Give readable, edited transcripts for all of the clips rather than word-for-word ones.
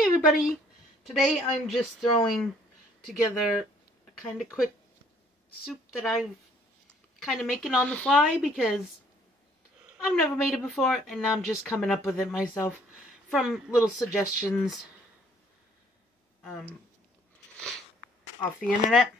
Hi everybody! Today I'm just throwing together a kind of quick soup that I'm kind of making on the fly because I've never made it before and I'm just coming up with it myself from little suggestions off the internet.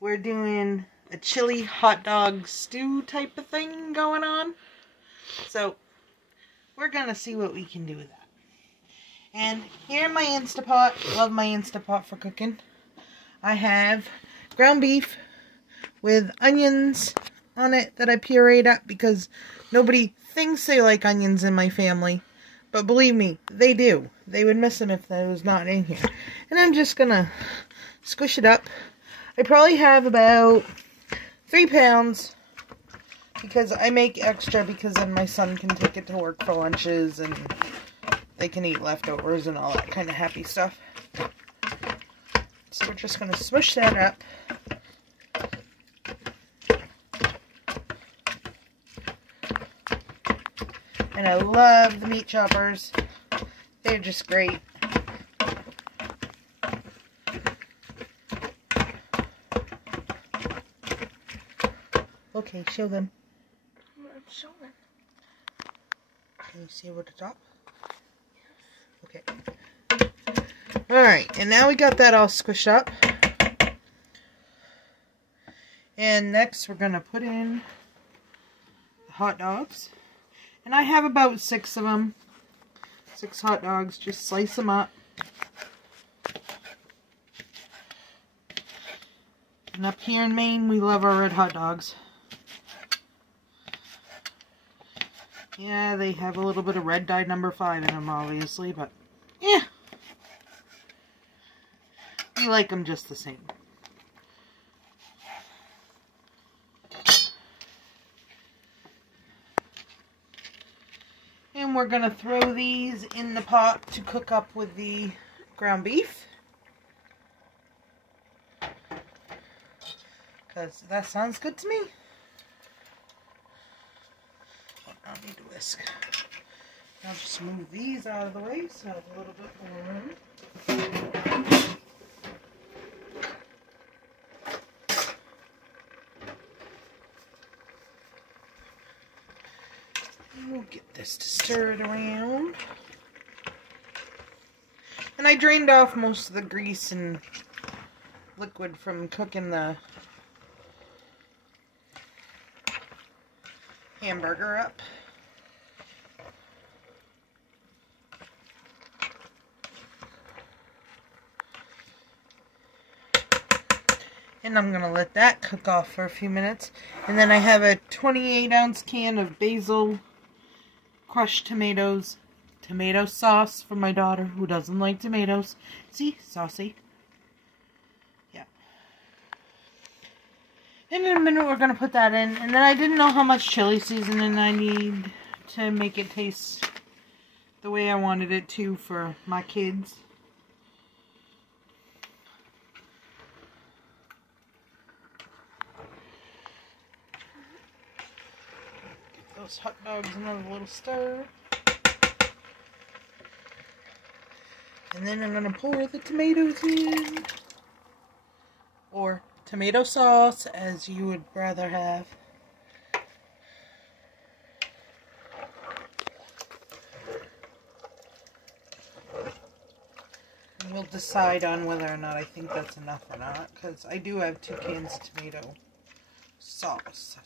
We're doing a chili hot dog stew type of thing going on. So we're gonna see what we can do with that. And here in my Instapot, love my Instapot for cooking, I have ground beef with onions on it that I pureed up because nobody thinks they like onions in my family. But believe me, they do. They would miss them if that was not in here. And I'm just gonna squish it up. I probably have about 3 pounds because I make extra because then my son can take it to work for lunches and they can eat leftovers and all that kind of happy stuff. So we're just going to smush that up. And I love the meat choppers. They're just great. Okay, show them. I'm showing. Can you see over the top? Okay. Alright, and now we got that all squished up. And next we're going to put in the hot dogs. And I have about 6 of them. 6 hot dogs. Just slice them up. And up here in Maine, we love our red hot dogs. Yeah, they have a little bit of red dye number 5 in them, obviously, but yeah. We like them just the same. And we're going to throw these in the pot to cook up with the ground beef. Because that sounds good to me. I don't need to whisk. I'll just move these out of the way so I have a little bit more room. And we'll get this to stir it around. And I drained off most of the grease and liquid from cooking the hamburger up. And I'm going to let that cook off for a few minutes. And then I have a 28-ounce can of basil, crushed tomatoes, tomato sauce for my daughter who doesn't like tomatoes. See? Saucy. Yeah. And in a minute we're going to put that in. And then I didn't know how much chili seasoning I need to make it taste the way I wanted it to for my kids. Those hot dogs another little stir. And then I'm going to pour the tomatoes in. Or tomato sauce, as you would rather have. And we'll decide on whether or not I think that's enough or not. Because I do have 2 cans of tomato sauce.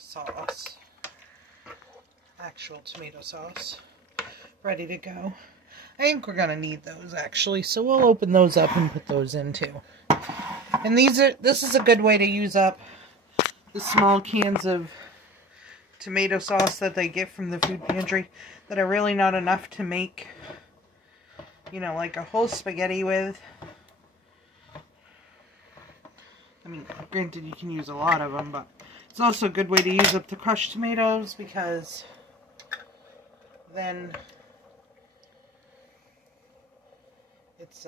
Actual tomato sauce ready to go. I think we're gonna need those actually, so we'll open those up and put those in too. And this is a good way to use up the small cans of tomato sauce that they get from the food pantry that are really not enough to make, you know, like a whole spaghetti with. I mean, granted you can use a lot of them, but it's also a good way to use up the crushed tomatoes because then it's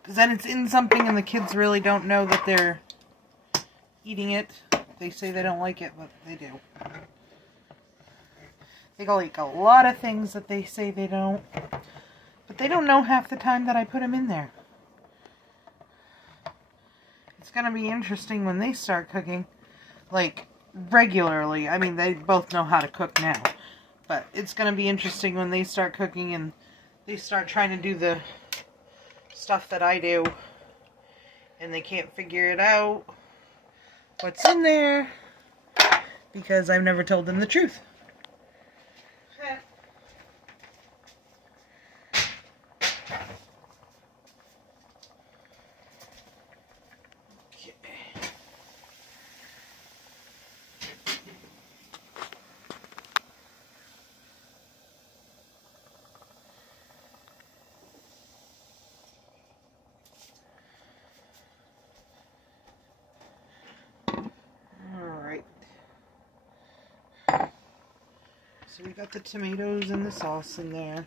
because then it's in something and the kids really don't know that they're eating it. They say they don't like it, but they do. They like a lot of things that they say they don't. But they don't know half the time that I put them in there. It's going to be interesting when they start cooking, like, regularly. I mean, they both know how to cook now. But it's going to be interesting when they start cooking and they start trying to do the stuff that I do. And they can't figure it out, what's in there, because I've never told them the truth. So we got the tomatoes and the sauce in there.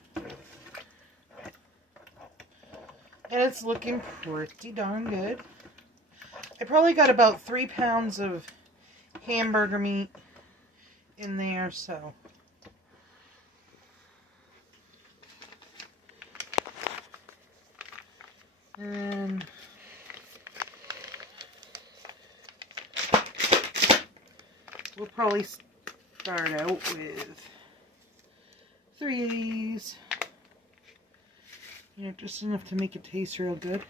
And it's looking pretty darn good. I probably got about 3 pounds of hamburger meat in there, so. And we'll probably start out with 3 of these. You know, just enough to make it taste real good.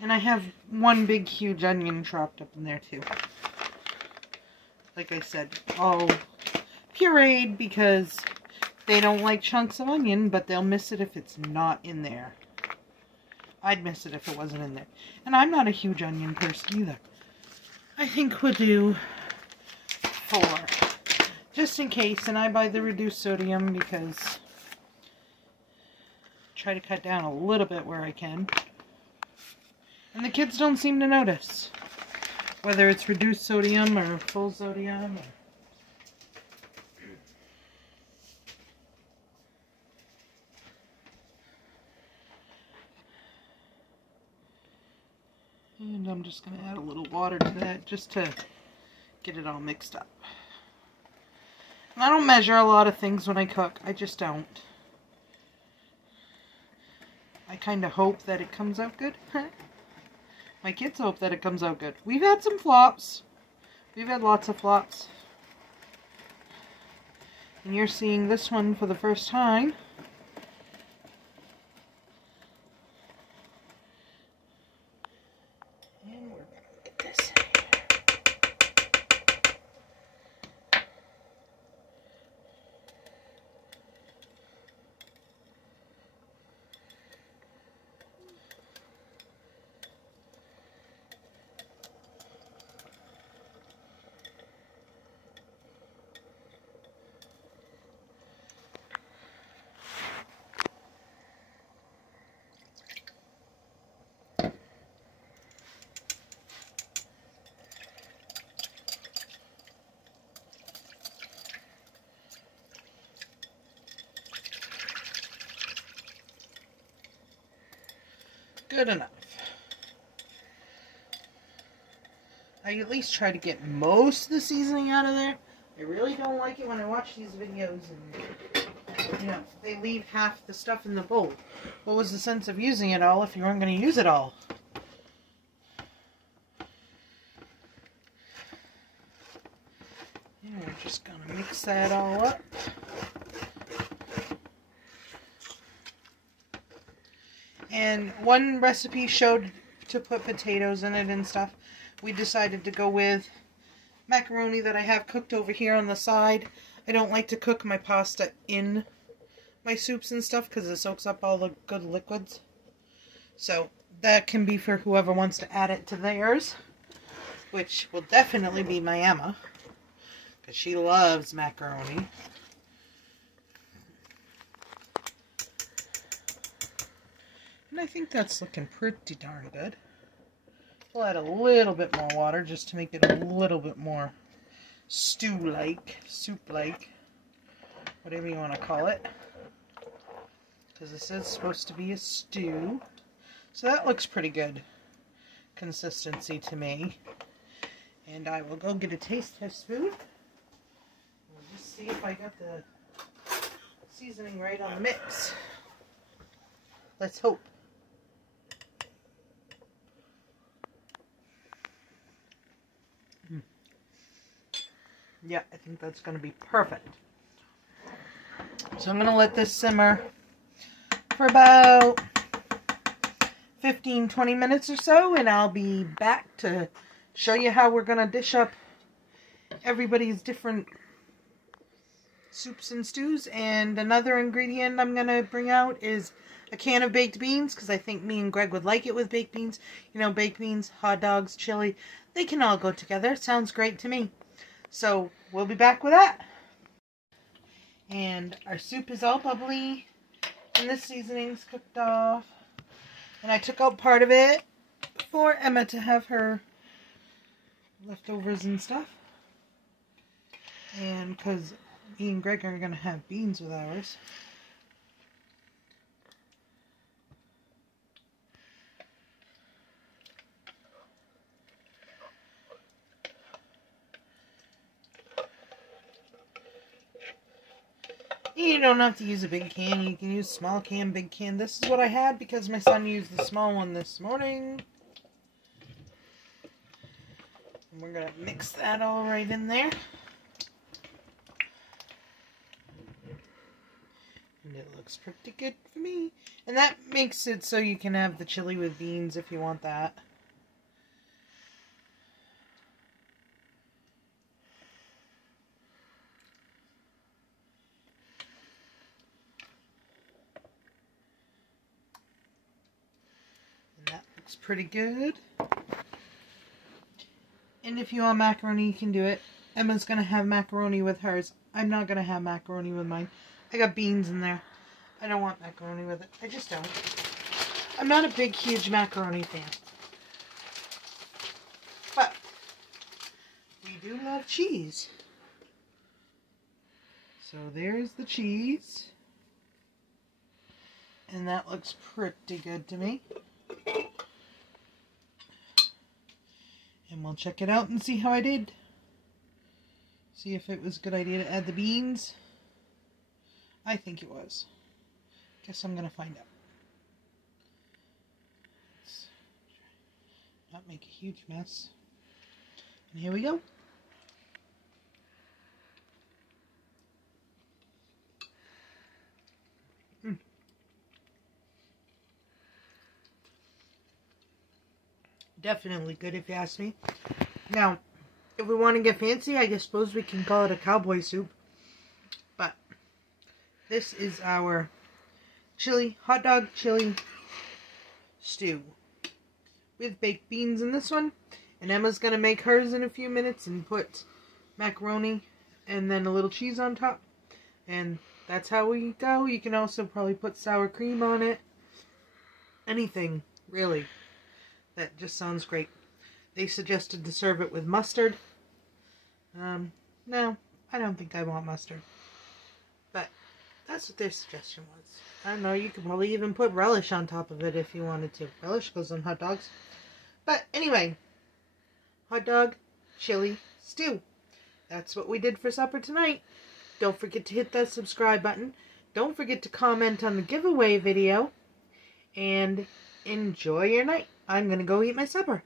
And I have 1 big huge onion chopped up in there too. Like I said, all pureed because they don't like chunks of onion, but they'll miss it if it's not in there. I'd miss it if it wasn't in there. And I'm not a huge onion person either. I think we'll do 4. Just in case, and I buy the reduced sodium because I try to cut down a little bit where I can. And the kids don't seem to notice. Whether it's reduced sodium or full sodium. And I'm just going to add a little water to that just to get it all mixed up. And I don't measure a lot of things when I cook. I just don't. I kind of hope that it comes out good. My kids hope that it comes out good. We've had some flops. We've had lots of flops. And you're seeing this one for the first time. And we're going to get this in here. Good enough. I at least try to get most of the seasoning out of there. I really don't like it when I watch these videos and, you know, they leave half the stuff in the bowl. What was the sense of using it all if you weren't going to use it all? And we're just going to mix that all up. And one recipe showed to put potatoes in it and stuff. We decided to go with macaroni that I have cooked over here on the side. I don't like to cook my pasta in my soups and stuff because it soaks up all the good liquids. So that can be for whoever wants to add it to theirs, which will definitely be my Emma because she loves macaroni. And I think that's looking pretty darn good. We'll add a little bit more water just to make it a little bit more stew-like, soup-like, whatever you want to call it. Because this is supposed to be a stew. So that looks pretty good consistency to me. And I will go get a taste test spoon. see if I got the seasoning right on the mix. Let's hope. Yeah, I think that's going to be perfect. So I'm going to let this simmer for about 15-20 minutes or so, and I'll be back to show you how we're going to dish up everybody's different soups and stews. And another ingredient I'm going to bring out is a can of baked beans, because I think me and Greg would like it with baked beans. You know, baked beans, hot dogs, chili, they can all go together. Sounds great to me. So we'll be back with that. And our soup is all bubbly, and the seasoning's cooked off. And I took out part of it for Emma to have her leftovers and stuff. And because me and Greg are going to have beans with ours. You don't have to use a big can. You can use small can, big can. This is what I had because my son used the small one this morning. And we're going to mix that all right in there. And it looks pretty good for me. And that makes it so you can have the chili with beans if you want that. It's pretty good. And if you want macaroni, you can do it. Emma's going to have macaroni with hers. I'm not going to have macaroni with mine. I got beans in there. I don't want macaroni with it. I just don't. I'm not a big, huge macaroni fan. But we do love cheese. So there's the cheese. And that looks pretty good to me. And we'll check it out and see how I did. See if it was a good idea to add the beans. I think it was. Guess I'm going to find out. Let's not make a huge mess. And here we go. Definitely good if you ask me. Now, if we want to get fancy, I guess suppose we can call it a cowboy soup. But this is our hot dog chili stew with baked beans in this one. And Emma's going to make hers in a few minutes and put macaroni and then a little cheese on top. And that's how we go. You can also probably put sour cream on it. Anything, really. That just sounds great. They suggested to serve it with mustard. No, I don't think I want mustard. But that's what their suggestion was. I don't know, you could probably even put relish on top of it if you wanted to. Relish goes on hot dogs. But anyway, hot dog, chili, stew. That's what we did for supper tonight. Don't forget to hit that subscribe button. Don't forget to comment on the giveaway video. And enjoy your night. I'm going to go eat my supper.